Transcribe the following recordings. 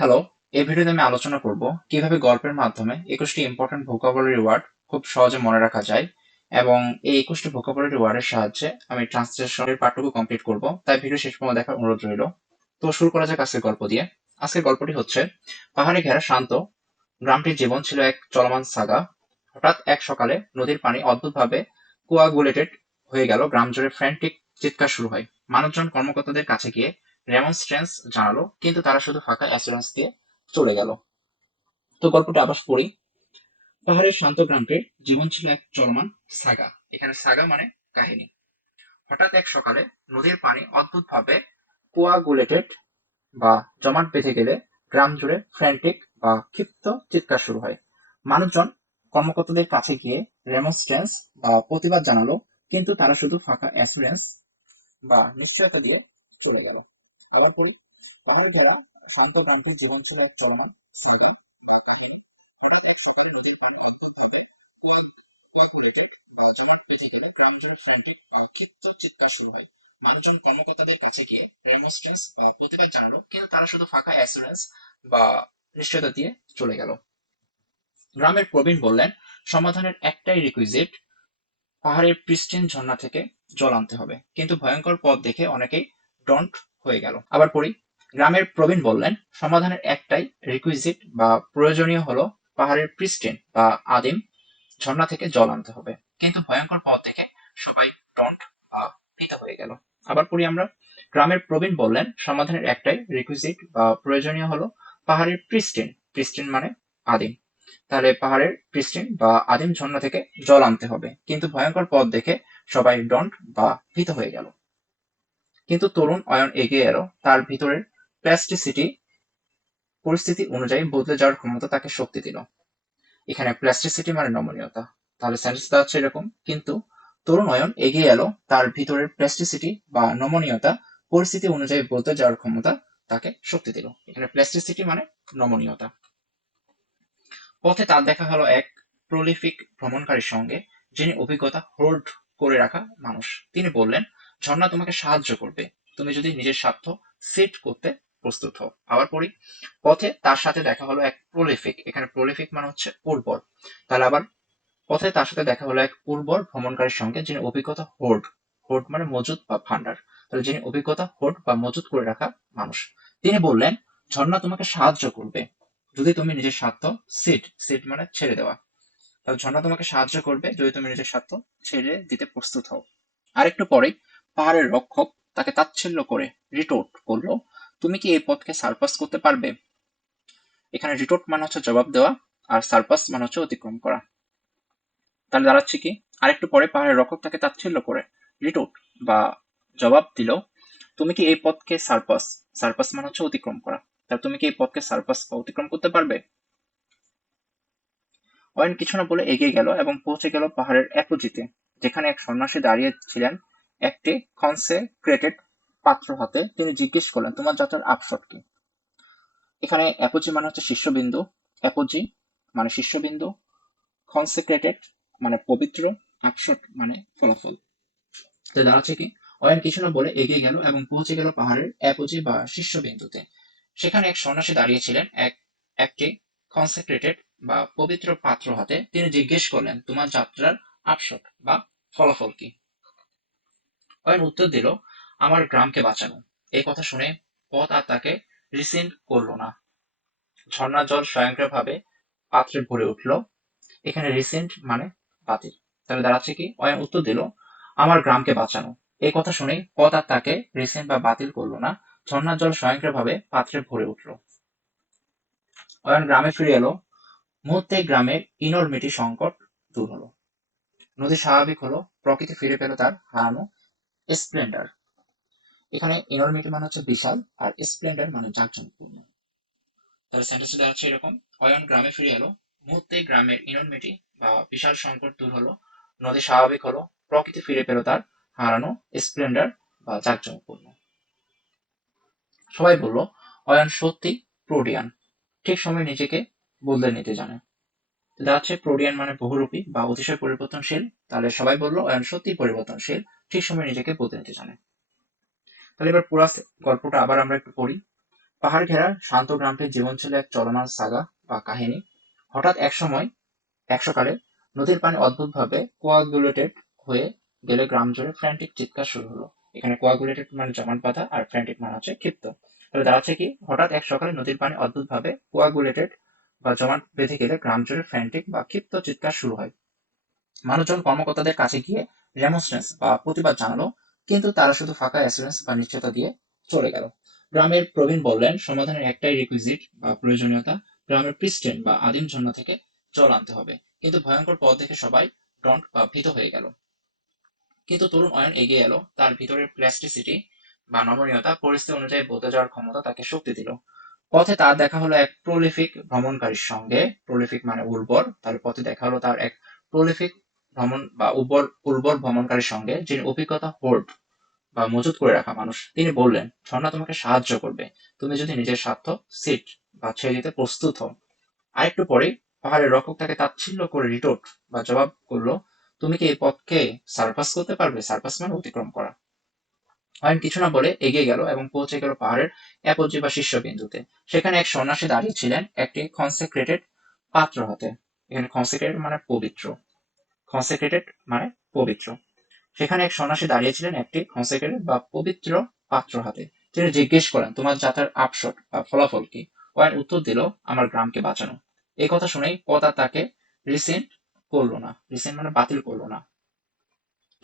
Hello, এই ভিডিওতে আমি আলোচনা করব কিভাবে গল্পের মাধ্যমে 21টি ইম্পর্টেন্ট ভোকাবুলারি ওয়ার্ড খুব সহজে মনে রাখা যায় এবং এই 21টি ভোকাবুলারি ওয়ার্ডের সাহায্যে আমি ট্রান্সলেশনের পাঠটুকু কমপ্লিট করব। তাই ভিডিও শেষ পর্যন্ত দেখার অনুরোধ রইল। তো শুরু করা যাক আজকের গল্প দিয়ে। আজকের গল্পটি হচ্ছে পাহাড়ে ঘেরা শান্ত গ্রামটির জীবন ছিল এক চলমান সাগা। হঠাৎ এক সকালে নদীর পানি অদ্ভুতভাবে কোয়াগুলেটেড হয়ে গেল। গ্রাম জুড়ে ফ্র্যান্টিক চিৎকার শুরু হয়। মানুষজন কর্মকর্তাদের কাছে গিয়ে রেমনস্ট্রেন্স জানালো, কিন্তু তারা শুধু ফাঁকা অ্যাসুরেন্স দিয়ে চলে গেল। তো গল্পটা আবার পড়ি। পাহাড়ের শান্ত গ্রামটির জীবন ছিল এক চলমান সাগা। এখানে সাগা মানে কাহিনী। হঠাৎ এক সকালে নদীর পানি অদ্ভুতভাবে কোয়াগুলেটেড বা জমাট বেঁধে গেলে গ্রাম জুড়ে ফ্র্যান্টিক বা ক্ষিপ্ত চিৎকার শুরু হয়। মানুষজন কর্মকর্তাদের কাছে গিয়ে রেমনস্ট্রেন্স বা প্রতিবাদ জানালো, কিন্তু তারা শুধু ফাঁকা অ্যাসুরেন্স বা নিশ্চয়তা দিয়ে চলে গেল। আবার পড়ি। পাহাড় ঘেরা শান্ত গ্রামটির জীবন ছিল এক চলমান স্লোগান বা কাহিনী। হঠাৎ এক সকালে নদীর পানি অদ্ভুতভাবে কোয়াগুলেটেড বা জমাট বেঁধে গেলে গ্রাম জুড়ে ফ্র্যান্টিক বা ক্ষিপ্ত চিৎকার শুরু হয়। মানুষজন কর্মকর্তাদের কাছে গিয়ে রেমনস্ট্রেন্স বা প্রতিবাদ জানালো, কিন্তু তারা শুধু ফাঁকা অ্যাসুরেন্স বা নিশ্চয়তা দিয়ে চলে গেল। গ্রামের প্রবীণ বললেন, সমাধানের একটাই রিকুইজিট, পাহাড়ের প্রিস্টিন ঝর্ণা থেকে জল আনতে হবে। কিন্তু ভয়ঙ্কর পথ দেখে অনেকেই ডন্ট হয়ে গেল। আবার পড়ি। গ্রামের প্রবীণ বললেন, সমাধানের একটাই রিকুইজিট বা প্রয়োজনীয় হলো পাহাড়ের প্রিস্টিন বা আদিম ঝর্ণা থেকে জল আনতে হবে। কিন্তু ভয়ঙ্কর পথ দেখে সবাই ডন্ট বা ভীত হয়ে গেল। আবার পড়ি আমরা। গ্রামের প্রবীণ বললেন, সমাধানের একটাই রিকুইজিট বা প্রয়োজনীয় হলো পাহাড়ের প্রিস্টিন। প্রিস্টিন মানে আদিম। তাহলে পাহাড়ের প্রিস্টিন বা আদিম ঝর্ণা থেকে জল আনতে হবে। কিন্তু ভয়ঙ্কর পথ দেখে সবাই ডন্ট বা ভীত হয়ে গেল। কিন্তু তরুণ অয়ন এগিয়ে এলো। তার ভিতরের প্লাস্টিসিটি পরিস্থিতি অনুযায়ী বদলে যাওয়ার ক্ষমতা তাকে শক্তি দিল। এখানে প্লাস্টিসিটি মানে নমনীয়তা। তাহলে সেন্টেন্সটা হচ্ছে এরকম, কিন্তু তরুণ অয়ন এগিয়ে এলো। তার ভিতরের প্লাস্টিসিটি বা নমনীয়তা পরিস্থিতি অনুযায়ী বদলে যাওয়ার ক্ষমতা তাকে শক্তি দিল। এখানে প্লাস্টিসিটি মানে নমনীয়তা। পথে তার দেখা হলো এক প্রলিফিক ভ্রমণকারীর সঙ্গে, যিনি অভিজ্ঞতা হোল্ড করে রাখা মানুষ। তিনি বললেন, ঝর্ণা তোমাকে সাহায্য করবে, তুমি যদি নিজের স্বার্থ সেট করতে প্রস্তুত হও। আবার পড়ি। পথে তার সাথে দেখা হলো এক প্রলিফিক। এখানে প্রলিফিক মানে হচ্ছে উর্বর। তাহলে আবার পথে তার সাথে দেখা হলো এক উর্বর ভ্রমণকারীর সঙ্গে, যিনি অভিজ্ঞতা হোর্ড, হোর্ড মানে মজুদ বা ভান্ডার, তাহলে যিনি অভিজ্ঞতা হোর্ড বা মজুদ করে রাখা মানুষ। তিনি বললেন, ঝর্ণা তোমাকে সাহায্য করবে যদি তুমি নিজের স্বার্থ সিট, সিট মানে ছেড়ে দেওয়া, তাহলে ঝর্ণা তোমাকে সাহায্য করবে যদি তুমি নিজের স্বার্থ ছেড়ে দিতে প্রস্তুত হও। আরেকটু পরেই পাহাড়ের রক্ষক তাকে তাচ্ছিল্য করে রিটোর্ট করলো, তুমি কি এই পথকে সারপাস করতে পারবে? এখানে রিটোর্ট মানে হচ্ছে জবাব দেওয়া, আর সারপাস মানে হচ্ছে অতিক্রম করা। তাহলে দাঁড়াচ্ছে কি? আরেকটু পরে পাহাড়ের রক্ষক তাকে তাচ্ছিল্য করে রিটোর্ট বা জবাব দিল, তুমি কি এই পথকে সারপাস, সারপাস মানে হচ্ছে অতিক্রম করা, তাহলে তুমি কি এই পথকে সারপাস বা অতিক্রম করতে পারবে? অয়ন কিছু না বলে এগিয়ে গেল এবং পৌঁছে গেল পাহাড়ের অ্যাপোজিতে, যেখানে এক সন্ন্যাসী দাঁড়িয়ে ছিলেন একটি কনসেক্রেটেড পাত্র হাতে। তিনি জিজ্ঞেস করলেন, তোমার যাত্রার আপশট কি? এখানে অ্যাপোজি মানে হচ্ছে শীর্ষবিন্দু, অ্যাপোজি মানে শীর্ষবিন্দু, কনসেক্রেটেড মানে পবিত্র, আপশট মানে ফলাফল। তো দাঁড়াচ্ছে কি? অয়ন কিছু না বলে এগিয়ে গেল এবং পৌঁছে গেল পাহাড়ের অ্যাপোজি বা শীর্ষবিন্দুতে। সেখানে এক সন্ন্যাসী দাঁড়িয়ে ছিলেন একটি কনসেক্রেটেড বা পবিত্র পাত্র হাতে। তিনি জিজ্ঞেস করলেন, তোমার যাত্রার আপশট বা ফলাফল কি? অয়ন উত্তর দিল, আমার গ্রামকে বাঁচানো। এই কথা শুনে পথ আর তাকে রিসেন্ট করলো না। ঝর্ণার জল স্বয়ংক্রিয়ভাবে পাত্রে ভরে উঠল। এখানে রিসেন্ট মানে বাতিল। তাহলে দাঁড়াচ্ছে কি? অয়ন উত্তর দিল, আমার গ্রামকে বাঁচানো। এই কথা শুনে পথ আর তাকে রিসেন্ট বা বাতিল করলো না। ঝর্ণার জল স্বয়ংক্রিয়ভাবে পাত্রে ভরে উঠল। অয়ন গ্রামে ফিরে এলো। মুহূর্তে গ্রামের ইনরমিটি সংকট দূর হলো। নদী স্বাভাবিক হলো। প্রকৃতি ফিরে পেল তার হারানো স্প্লেন্ডার। এখানে ইনরমিটি মানে হচ্ছে বিশাল, আর স্প্লেন্ডার মানে জাঁকজমকপূর্ণ। তাহলে সেন্টেন্সটা দাঁড়াচ্ছে এরকম, অয়ন গ্রামে ফিরে এলো। মুহূর্তে গ্রামের ইনরমিটি বা বিশাল সংকট দূর হলো। নদী স্বাভাবিক হলো। প্রকৃতি ফিরে পেল তার হারানো স্প্লেন্ডার বা জাঁকজমকপূর্ণ। সবাই বলল, অয়ন সত্যি প্রোডিয়ান, ঠিক সময় নিজেকে বদলে নিতে জানে। দাঁড়াচ্ছে প্রোডিয়ান মানে বহুরূপী বা অতিশয় পরিবর্তনশীল। তাহলে সবাই বলল, অয়ন সত্যি পরিবর্তনশীল, ঠিক সময় নিজেকে বদলে নিতে জানে। তাহলে এবার পুরো গল্পটা আবার আমরা একটু পড়ি। পাহাড় ঘেরা শান্ত গ্রামটির জীবন ছিল এক চলমান সাগা বা কাহিনী। হঠাৎ এককালে নদীর পানি অদ্ভুতভাবে কোয়াগুলেটেড হয়ে গেলে গ্রাম জুড়ে ফ্র্যান্টিক চিৎকার শুরু হলো। এখানে কোয়াগুলেটেড মানে জমাট বাঁধা আর ফ্র্যান্টিক মানে হচ্ছে ক্ষিপ্ত। তাহলে দাঁড়াচ্ছে কি, হঠাৎ এক সকালে নদীর পানি অদ্ভুতভাবে কোয়াগুলেটেড বা জমাট বেঁধে গেলে গ্রাম জুড়ে ফ্র্যান্টিক বা ক্ষিপ্ত চিৎকার শুরু হয়। মানুষজন কর্মকর্তাদের কাছে গিয়ে রেমনস্ট্যান্স বা প্রতিবাদ জানালো, কিন্তু তারা শুধু ফাঁকা অ্যাসুরেন্স বা নিশ্চয়তা দিয়ে চলে গেল। গ্রামের প্রবীণ বললেন, সমাধানের একটাই রিকুইজিট বা প্রয়োজনীয়তা, গ্রামের প্রিস্টেন বা আদিম ঝর্ণা থেকে জল আনতে হবে। কিন্তু ভয়ঙ্কর পথ দেখে সবাই ডন্ট বা ভীত হয়ে গেল। কিন্তু তরুণ অয়ন এগিয়ে এলো, তার ভিতরের প্লাস্টিসিটি বা নমনীয়তা পরিস্থিতি অনুযায়ী বদলে যাওয়ার ক্ষমতা তাকে শক্তি দিল। পথে তার দেখা হলো এক প্রলিফিক ভ্রমণকারীর সঙ্গে। প্রলিফিক মানে উর্বর, তাহলে পথে দেখা হলো তার এক প্রলিফিক ভ্রমণ বা উর্বর ভ্রমণকারীর সঙ্গে, যিনি অভিজ্ঞতা হোর্ড বা মজুত করে রাখা মানুষ। তিনি বললেন, ঝর্ণা তোমাকে সাহায্য করবে, তুমি যদি নিজের স্বার্থ সিট বা ছেড়ে দিতে প্রস্তুত হও। আরেকটু পরেই পাহাড়ের রক্ষক তাকে তাচ্ছিল্য করে রিটোর্ট বা জবাব করলো, তুমি কি এই পথকে সার্পাস করতে পারবে? সার্পাস মানে অতিক্রম করা। অয়ন কিছু না বলে এগিয়ে গেল এবং পৌঁছে গেল পাহাড়ের অ্যাপোজি বা শীর্ষবিন্দুতে। সেখানে এক সন্ন্যাসী দাঁড়িয়ে ছিলেন একটি কনসেক্রেটেড পাত্র হাতে। এখানে কনসেক্রেটেড মানে পবিত্র, কনসেক্রেটেড মানে পবিত্র। সেখানে এক সন্ন্যাসী দাঁড়িয়েছিলেন একটি কনসেক্রেটেড বা পবিত্র পাত্র হাতে। তিনি জিজ্ঞেস করেন, তোমার যাত্রার আপশট বা ফলাফল কি? ওয়াইন উত্তর দিল, আমার গ্রামকে বাঁচানো। এই কথা শুনেই পদা তাকে রিসেন্ট করলো না, রিসেন্ট মানে বাতিল করলো না।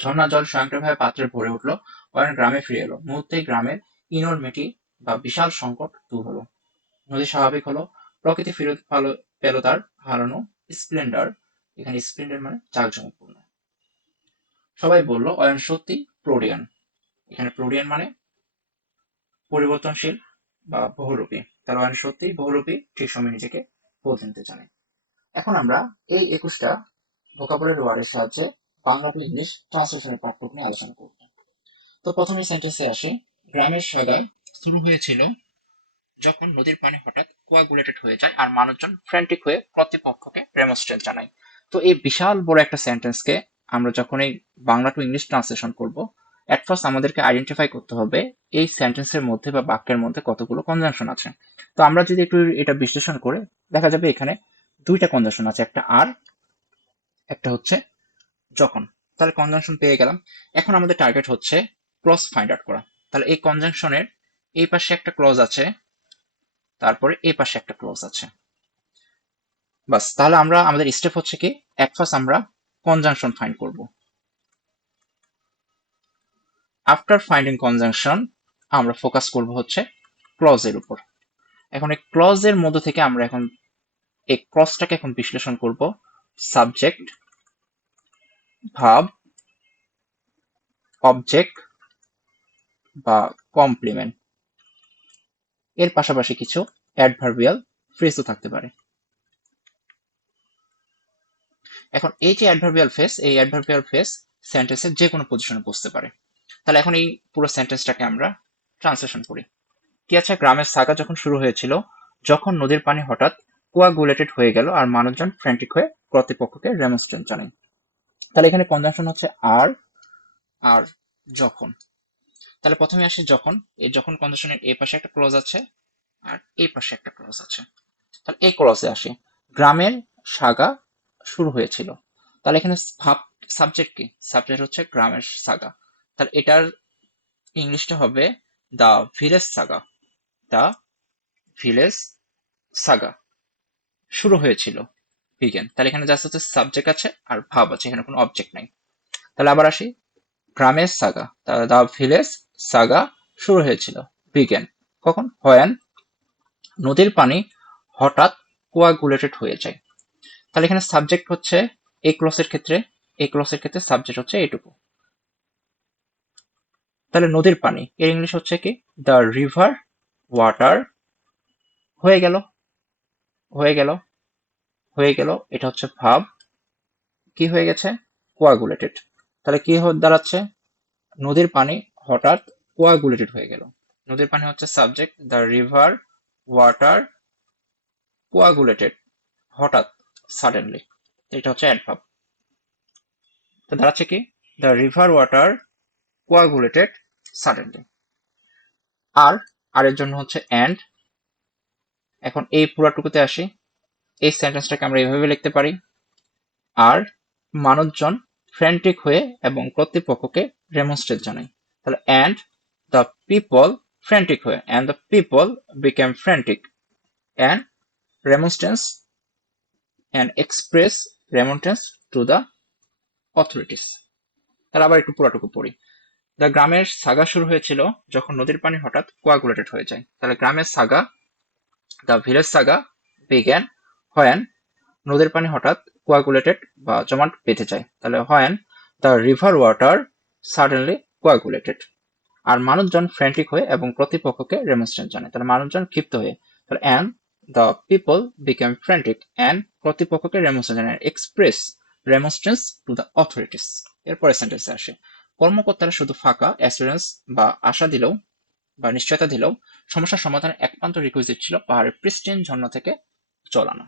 ঝর্ণার জল স্বয়ংক্রিয়ভাবে পাত্রে ভরে উঠল। অয়ন গ্রামে ফিরে এলো। মুহূর্তেই গ্রামের ইনরমিটি বা বিশাল সংকট দূর হলো। নদী স্বাভাবিক হলো। প্রকৃতি ফিরত পেল তার হারানো স্প্লেন্ডার। এখানে স্প্লেন্ডার মানে জাঁকজমকপূর্ণ। সবাই বলল, অয়ন সত্যি প্রোডিয়ান। এখানে প্রোডিয়ান মানে পরিবর্তনশীল বা বহুরূপী। তার অয়ন সত্যি বহুরূপী, ঠিক সময় নিজেকে বদলে নিতে জানে। এখন আমরা এই 21টা ভোকাবুলারি ওয়ার্ডের সাহায্যে বাংলা টু ইংলিশ ট্রান্সলেশনের পাঠ্যক্রম নিয়ে আলোচনা করব। তো প্রথমে সেন্টেন্সে আসি, গ্রামের সাগা শুরু হয়েছিল যখন নদীর পানি হঠাৎ কোয়াগুলেটেড হয়ে যায় আর মানুষজন ফ্র্যান্টিক হয়ে কর্তৃপক্ষকে রেমনস্ট্রেন্স জানায়। তো এই বিশাল বড় একটা সেন্টেন্সকে আমরা যখন এই বাংলা টু ইংলিশ ট্রান্সলেশন করব, এট ফার্স্ট আমাদেরকে আইডেন্টিফাই করতে হবে এই সেন্টেন্সের মধ্যে বা বাক্যের মধ্যে কতগুলো কনজাংশন আছে। তো আমরা যদি একটু এটা বিশ্লেষণ করে দেখা যাবে এখানে দুইটা কনজাংশন আছে, একটা আর, একটা হচ্ছে যখন। তাহলে কনজাংশন পেয়ে গেলাম। এখন আমাদের টার্গেট হচ্ছে ক্লজ ফাইন্ড আউট করা। তাহলে এই কনজাংশনের এই পাশে একটা ক্লজ আছে, তারপরে এই পাশে একটা ক্লজ আছে। বাস, তাহলে আমরা আমাদের স্টেপ হচ্ছে কি, এক ফার্স্ট আমরা কনজাংশন ফাইন্ড করব। আফটার ফাইন্ডিং কনজাংশন আমরা ফোকাস করব হচ্ছে ক্লজের উপর। এখন এই ক্লজের মধ্য থেকে আমরা এখন এই ক্লজটাকে এখন বিশ্লেষণ করব সাবজেক্ট, ভার্ব, অবজেক্ট বা কমপ্লিমেন্ট, এর পাশাপাশি কিছু অ্যাডভার্বিয়াল ফ্রেজও থাকতে পারে। এখন এই যে অ্যাডভার্বিয়াল ফ্রেজ, এই অ্যাডভার্বিয়াল ফ্রেজ সেন্টেন্সের যে কোনো পজিশনে বসতে পারে। তাহলে এখন এই পুরো সেন্টেন্সটাকে আমরা ট্রান্সলেশন করি। কি আছে, গ্রামের সাগা যখন শুরু হয়েছিল, যখন নদীর পানি হঠাৎ কোয়াগুলেটেড হয়ে গেল আর মানুষজন ফ্র্যান্টিক হয়ে কর্তৃপক্ষকে রেমনস্ট্রেন্স জানায়। তাহলে এখানে কনজাংশন হচ্ছে আর, আর যখন। তাহলে প্রথমে আসি যখন। এই যখন কনজাংশনের এই পাশে একটা ক্লজ আছে আর এই পাশে একটা ক্লজ আছে। তাহলে এই ক্লজে আসি, গ্রামের সাগা শুরু হয়েছিল। তাহলে এখানে সাবজেক্ট কি? সাবজেক্ট হচ্ছে গ্রামের সাগা। তাহলে এটার ইংলিশটা হবে the village Saga. The village Saga শুরু হয়েছিল, বিজ্ঞান। তাহলে এখানে জাস্ট হচ্ছে সাবজেক্ট আছে আর ভাব আছে, এখানে কোনো অবজেক্ট নাই। তাহলে আবার আসি, গ্রামের সাগা, তাহলে দ্য ভিলেজ সাগা শুরু হয়েছিল, বিজ্ঞান। কখন? হোয়েন নদীর পানি হঠাৎ কোয়াগুলেটেড হয়ে যায়। তাহলে এখানে সাবজেক্ট হচ্ছে এই ক্লসের ক্ষেত্রে, এই ক্লসের ক্ষেত্রে সাবজেক্ট হচ্ছে এইটুকু। তাহলে নদীর পানি এর ইংলিশ হচ্ছে কি, দ্য রিভার ওয়াটার। হয়ে গেল, হয়ে গেল, হয়ে গেল, এটা হচ্ছে ভাব। কি হয়ে গেছে? কোয়াগুলেটেড। তাহলে কি দাঁড়াচ্ছে, নদীর পানি হঠাৎ কোয়াগুলেটেড হয়ে গেল। নদীর পানি হচ্ছে সাবজেক্ট, দ্য রিভার ওয়াটার কোয়াগুলেটেড, হঠাৎ, সাডেনলি, এটা হচ্ছে অ্যাডভার্ব। তো দাঁড়াচ্ছে কি, দ্য রিভার ওয়াটার কোয়াগুলেটেড সাডেনলি। আর, আর এর জন্য হচ্ছে অ্যান্ড, এখন এই পুরাটুকুতে আসি। এই সেন্টেন্সটাকে আমরা এইভাবে লিখতে পারি, আর মানুষজন ফ্র্যান্টিক হয়ে এবং কর্তৃপক্ষকে ডেমনস্ট্রেট জানায়। তাহলে অ্যান্ড দ্য পিপল ফ্র্যান্টিক হয়ে, and the people became frantic and remonstrance and express remonstrance to the authorities. তাহলে আবার একটু পুরাটুকু পড়ি। দ্য গ্রামের সাগা শুরু হয়েছিল যখন নদীর পানি হঠাৎ কোয়াগুলেটেড হয়ে যায়। তাহলে গ্রামের saga, the village saga began when, নদীর পানি হঠাৎ কোয়াগুলেটেড বা জমাট বেঁধে যায়। তাহলে when the river water suddenly coagulated. আর মানুষজন ফ্র্যান্টিক হয়ে এবং প্রতিপক্ষকে রেমনস্ট্রেন্স জানায়। তাহলে মানুষজন ক্ষিপ্ত হয়ে, তাহলে and the people became frantic and কর্তৃপক্ষকে রেমনস্ট্রেন্স জানায়, express remonstrance to the authorities. এরপরে সেন্টেন্সে আসে, কর্মকর্তারা শুধু ফাঁকা অ্যাসুরেন্স বা আশা দিলেও বা নিশ্চয়তা দিলেও সমস্যার সমাধানের একমাত্র রিকুইজিট ছিল পাহাড়ের প্রিস্টিন ঝর্ণা থেকে জল আনা।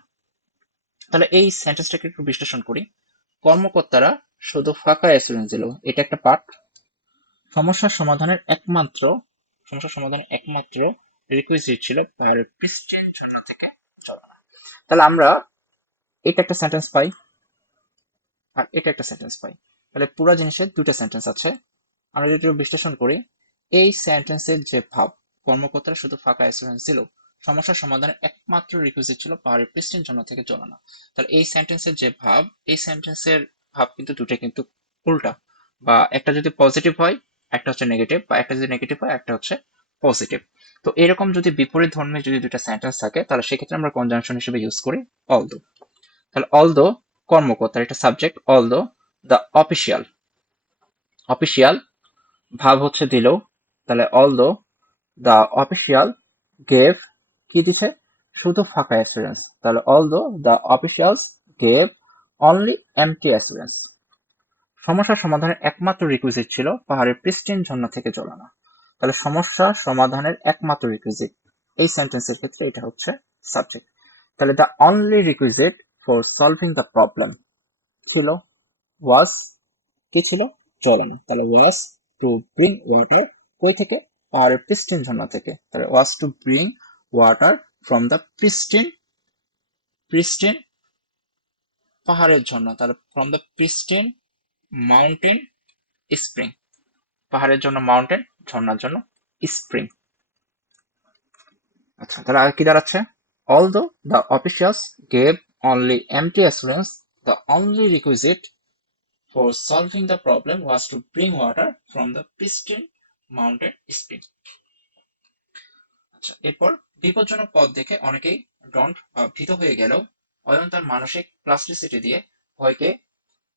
তাহলে এই সেন্টেন্সটাকে একটু বিশ্লেষণ করি। কর্মকর্তারা শুধু ফাঁকা অ্যাসুরেন্স দিল, এটা একটা পার্ট। সমস্যার সমাধানের একমাত্র রিকুইজিট ছিল পাহাড়ের প্রিস্টিন ঝর্ণা থেকে জল আনা। তাহলে আমরা এটা একটা সেন্টেন্স পাই আর এটা একটা সেন্টেন্স পাই। তাহলে পুরো জিনিসের দুইটা সেন্টেন্স আছে। আমরা যদি বিশ্লেষণ করি, এই সেন্টেন্সের যে ভাব, কর্মকর্তারা শুধু ফাঁকা অ্যাসুরেন্স দিল, সমস্যার সমাধানের একমাত্র রিকুইজিট ছিল পাহাড়ের প্রিস্টিন ঝর্ণা থেকে জল আনা। তাহলে এই সেন্টেন্সের যে ভাব, এই সেন্টেন্সের ভাব কিন্তু দুটো কিন্তু উল্টা, বা একটা যদি পজিটিভ হয় একটা হচ্ছে নেগেটিভ, বা একটা যদি নেগেটিভ হয় একটা হচ্ছে পজিটিভ। তো এরকম যদি বিপরীত ধর্মী যদি দুইটা সেন্টেন্স থাকে, তাহলে সেক্ষেত্রে আমরা কনজাংশন হিসেবে ইউজ করি অলদো। তাহলে অলদো কর্মকর্তার এটা সাবজেক্ট, অলদো দ্য অফিসিয়াল ভাব হচ্ছে দিল, তাহলে অলদো দ্য অফিসিয়াল গেভ, কি দিছে, শুধু ফাঁকা অ্যাসুরেন্স, তাহলে although the officials gave only empty assurance. সমস্যা সমাধানের একমাত্র রিকুইজিট ছিল পাহাড়ের প্রিস্টিন ঝর্ণা থেকে জল আনা। তাহলে সমস্যা সমাধানের একমাত্র রিকুইজিট, এই সেন্টেন্সের ক্ষেত্রে এটা হচ্ছে সাবজেক্ট। তাহলে the only requisite for solving the problem ছিল ওয়াজ, কি ছিল, জল আনা। তাহলে ওয়াজ টু ব্রিং ওয়াটার, কই থেকে, পাহাড়ের প্রিস্টিন ঝর্ণা থেকে। তাহলে was to bring water from the pristine পাহাড়ের ঝর্ণা, তাহলে from the pristine mountain spring, পাহাড়ের জন্য মাউন্টেন, ঝর্ণার জন্য স্প্রিং। আচ্ছা, তাহলে আর কি দাঁড়াচ্ছে, although the officials gave only empty assurance, the only requisite for solving the problem was to bring water from the pristine mountain spring. আচ্ছা, এরপর বিপজ্জনক পথ দেখে অনেকেই ডন্ট ভীত হয়ে গেলেও অয়ন তার মানসিক প্লাস্টিসিটি দিয়ে ভয়কে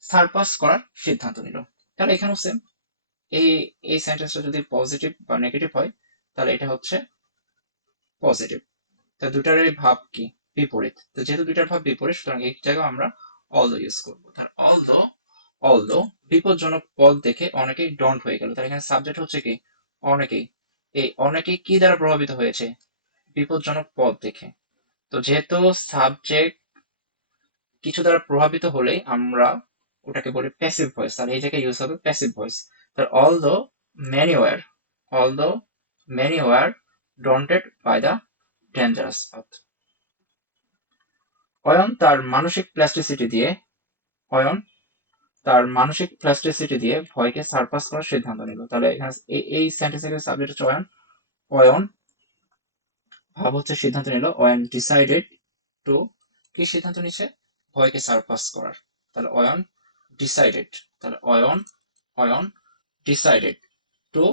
সারপাস করার সিদ্ধান্ত নিল। তাহলে এখানেও সেম, এই এই সেন্টেন্সটা যদি পজিটিভ বা নেগেটিভ হয় তাহলে এটা হচ্ছে পজিটিভ। তো দুটারই ভাব কি, বিপরীত। তো যেহেতু দুটার ভাব বিপরীত, সুতরাং এই জায়গায় আমরা অলদো ইউজ করবো। তাহলে অলদো বিপজ্জনক পথ দেখে অনেকেই ডন্ট হয়ে গেল। তাহলে এখানে সাবজেক্ট হচ্ছে কি, অনেকেই। এই অনেকেই কি দ্বারা প্রভাবিত হয়েছে, বিপজ্জনক পথ দেখে। তো যেহেতু সাবজেক্ট কিছু দ্বারা প্রভাবিত হলেই আমরা ওটাকে বলি প্যাসিভ ভয়েস, তাহলে এই জায়গায় ইউজ হবে প্যাসিভ ভয়েস। তাহলে although many were daunted by the dangerous path. Ayan তার মানসিক প্লাস্টিসিটি দিয়ে অয়ন তার মানসিক প্লাস্টিসিটি দিয়ে ভয়কে সারপাস করার সিদ্ধান্ত নিল। তাহলে এখানে এই সেন্টেন্সের সাবজেক্ট হচ্ছে অয়ন। অয়ন ভাব হচ্ছে সিদ্ধান্ত নিল, অয়ন ডিসাইডেড টু, কি সিদ্ধান্ত নিচ্ছে, ভয়কে সারপাস করার। তাহলে অয়ন ডিসাইডেড, তাহলে Ayan decided to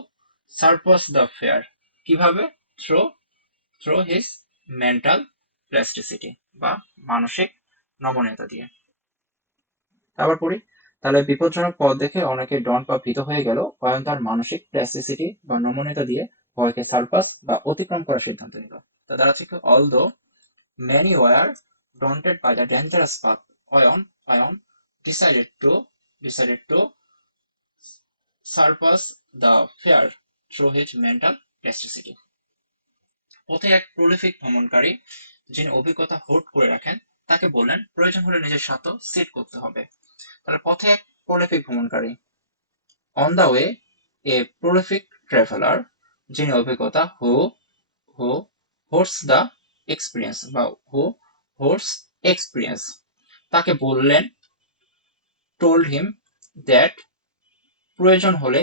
surpass the fair, কিভাবে, থ্রো হিজ মেন্টাল প্লাস্টিসিটি, বা মানসিক নমনীয়তা দিয়ে। আবার পড়ি, তাহলে বিপজ্জনক পথ দেখে অনেকে ডন বা ভীত হয়ে গেল, অয়ন তার মানসিক প্লাস্টিসিটি বা নমনীয়তা দিয়ে ভয়কে সারপাস বা অতিক্রম করার সিদ্ধান্ত নিল। তা দ্বারা থেকে although many were daunted by the dangerous path, Ayan decided to surpass the fear through his mental plasticity. পথে এক প্রলিফিক ভ্রমণকারী যিনি অভিজ্ঞতা হোল্ড করে রাখেন তাকে বললেন প্রয়োজন হলে নিজের স্বার্থ সেট করতে হবে। তাহলে পথে এক প্রলিফিক ভ্রমণকারী, on the way A prolific traveller, যিনি অভিজ্ঞতা, হু হোল্ডস দ্য এক্সপিরিয়েন্স বা হু হোর্স এক্সপিরিয়েন্স, তাকে বললেন টোল্ড হিম দ্যাট প্রয়োজন হলে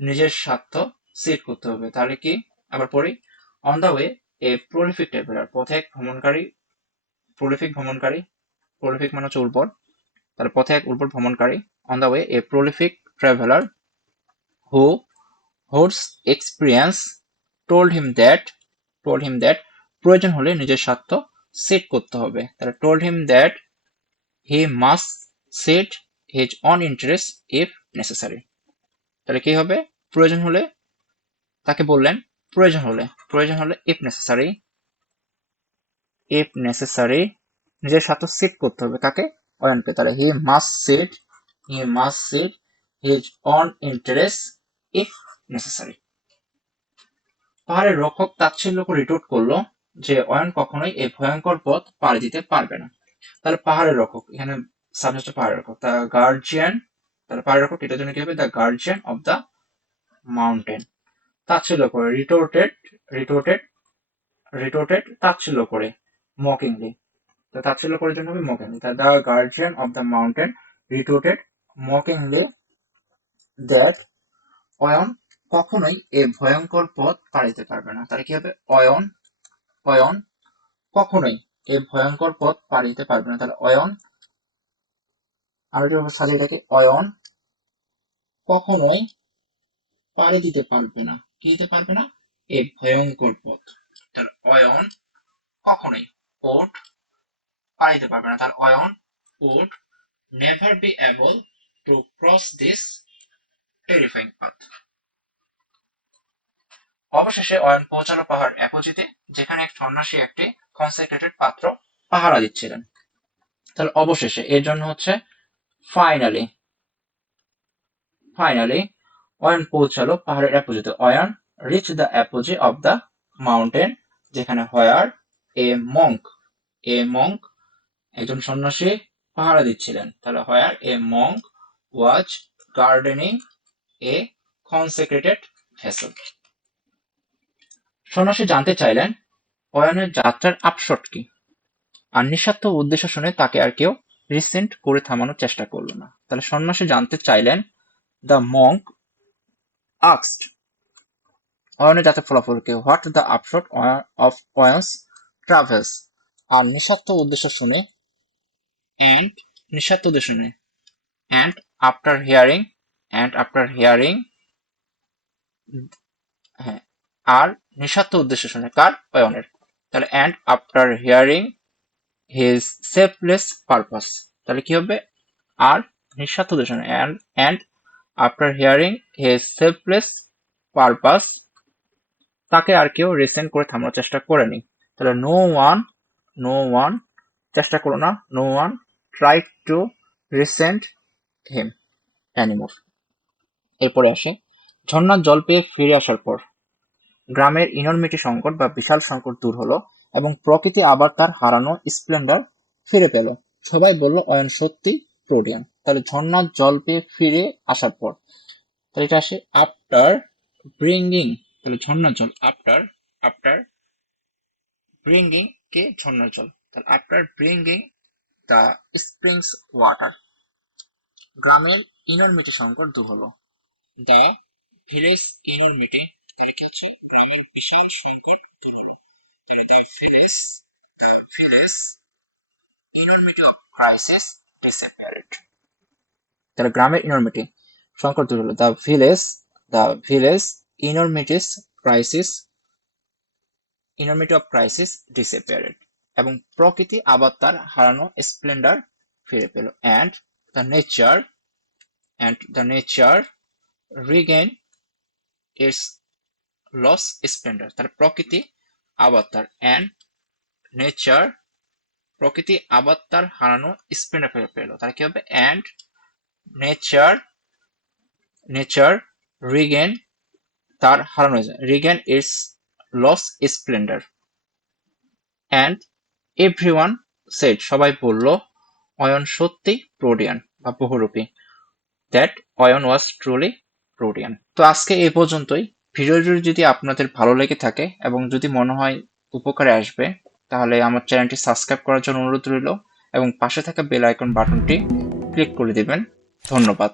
নিজের স্বার্থ সেট করতে হবে। তাহলে কি, আবার পড়ি, on the way A prolific traveller, পথে এক ভ্রমণকারী, প্রলিফিক প্রলিফিক মানে হচ্ছে উর্বর, তাহলে পথে এক উর্বর ভ্রমণকারী, on the way A prolific traveller who হোর্স experience told him that প্রয়োজন হলে নিজের স্বার্থ সেট করতে হবে। তাহলে told him that he must set his on interest if necessary. তাহলে কি হবে, প্রয়োজন হলে, তাকে বললেন প্রয়োজন হলে ইফ নেসেসারি নিজের স্বার্থ সেট করতে হবে, কাকে, অয়নকে। তাহলে he must set his on interest if necessary. পাহাড়ের রক্ষক তাচ্ছিল্য করে রিটোর্ট করলো যে অয়ন কখনোই এই ভয়ঙ্কর পথ পাড়ি দিতে পারবে না। তাহলে পাহাড়ের রক্ষক, এখানে সাবজেক্ট পাহাড়ের রক্ষক, দ্য গার্জিয়ান, তাহলে পাহাড়ের রক্ষক এটার জন্য কি হবে, the guardian of the mountain, তাচ্ছিল্য করে, রিটোর্টেড তাচ্ছিল্য করে, মকিংলি, তো তাচ্ছিল্য করার জন্য হবে mockingly. The guardian of the mountain retorted mockingly that Ayan কখনোই এ ভয়ঙ্কর পথ পাড়ি দিতে পারবে না। তাহলে কি হবে, অয়ন কখনোই এ ভয়ঙ্কর পথ পাড়ি দিতে পারবে না। তাহলে অয়ন, আর সাজিয়ে এটাকে, অয়ন কখনোই পাড়ি দিতে পারবে না, কি দিতে পারবে না, এ ভয়ঙ্কর পথ। তাহলে অয়ন কখনোই, ওট, পাড়ি দিতে পারবে না, তাহলে Ayan would never be able to cross this terrifying path. অবশেষে অয়ন পৌঁছালো পাহাড় অ্যাপোজিতে, যেখানে এক সন্ন্যাসী একটি কনসেক্রেটেড পাত্র পাহারা দিচ্ছিলেন। তাহলে অবশেষে এর জন্য হচ্ছে ফাইনালি, অয়ন পৌঁছালো পাহাড়ের অ্যাপোজিতে। Ayan reach the apogee of the mountain, যেখানে হোয়ার এ মঙ্ক একজন সন্ন্যাসী পাহারা দিচ্ছিলেন। তাহলে where a monk was guarding a consecrated vessel. সন্ন্যাসী জানতে চাইলেন অয়নের যাত্রার আপশট কি, আর নিঃস্বার্থ উদ্দেশ্য শুনে তাকে আর কেউ রিসেন্ট করে থামানোর চেষ্টা করলো না। তাহলে সন্ন্যাসী জানতে চাইলেন, দ্য মঙ্ক আস্কড, অয়নের যাত্রার ফলাফল কি, হোয়াট দ্য আপশট অফ অয়ন্স ট্রাভেলস, আর নিঃস্বার্থ উদ্দেশ্য শুনে, অ্যান্ড আফটার হিয়ারিং, হ্যাঁ, আর নিঃস্বার্থ উদ্দেশ্য শুনে, কার, অয়নের। তাহলে and after hearing his selfless purpose, তাহলে কি হবে, আর নিঃস্বার্থ উদ্দেশ্য শুনে, and after hearing his selfless purpose, তাকে আর কেউ রিসেন্ট করে থামানোর চেষ্টা করেনি। তাহলে নো ওয়ান চেষ্টা করো না, no one try to resent him anymore. এরপরে আসে ঝর্ণার জল পেয়ে ফিরে আসার পর গ্রামের ইনরমিটি সংকট বা বিশাল সংকট দূর হলো এবং প্রকৃতি আবার তার হারানো স্প্লেন্ডার ফিরে পেল। সবাই বলল অয়ন সত্যি প্রোডিয়ান। তাহলে ঝর্ণার জল পেয়ে ফিরে আসার পর, তাহলে এটা আসে আফটার ব্রিঙ্গিং, তাহলে ঝর্ণার জল, আফটার ব্রিঙ্গিং কে ঝর্ণার জল, তাহলে after bringing the springs water, গ্রামের ইনরমিটি সংকট দূর হলো। দ্য ভিলেজ ইনরমিটি, তাহলে কি হচ্ছে, গ্রামের বিশাল সংকট দূর হলো। তাহলে the village enormity of crisis disappeared, তাহলে গ্রামের ইনরমিটি সংকট দূর হলো। The village enormity of crisis disappeared, এবং প্রকৃতি আবার তার হারানো স্প্লেন্ডার ফিরে পেল। And the nature regain its loss splendour, তাহলে প্রকৃতি আবার তার, প্রকৃতি আবার তার হারানো স্প্লেন্ডার ফিরে পেল। তাহলে কি হবে, অ্যান্ড নেচার রিগেন, তার হারানো, regain its loss splendour. And everyone said, সবাই বলল, অয়ন সত্যি প্রোডিয়ান বা বহুরূপী, that Ayan was truly protean. তো আজকে এই পর্যন্তই। ভিডিওটি যদি আপনাদের ভালো লেগে থাকে এবং যদি মনে হয় উপকারে আসবে, তাহলে আমার চ্যানেলটি সাবস্ক্রাইব করার জন্য অনুরোধ রইল এবং পাশে থাকা বেল আইকন বাটনটি ক্লিক করে দিবেন। ধন্যবাদ।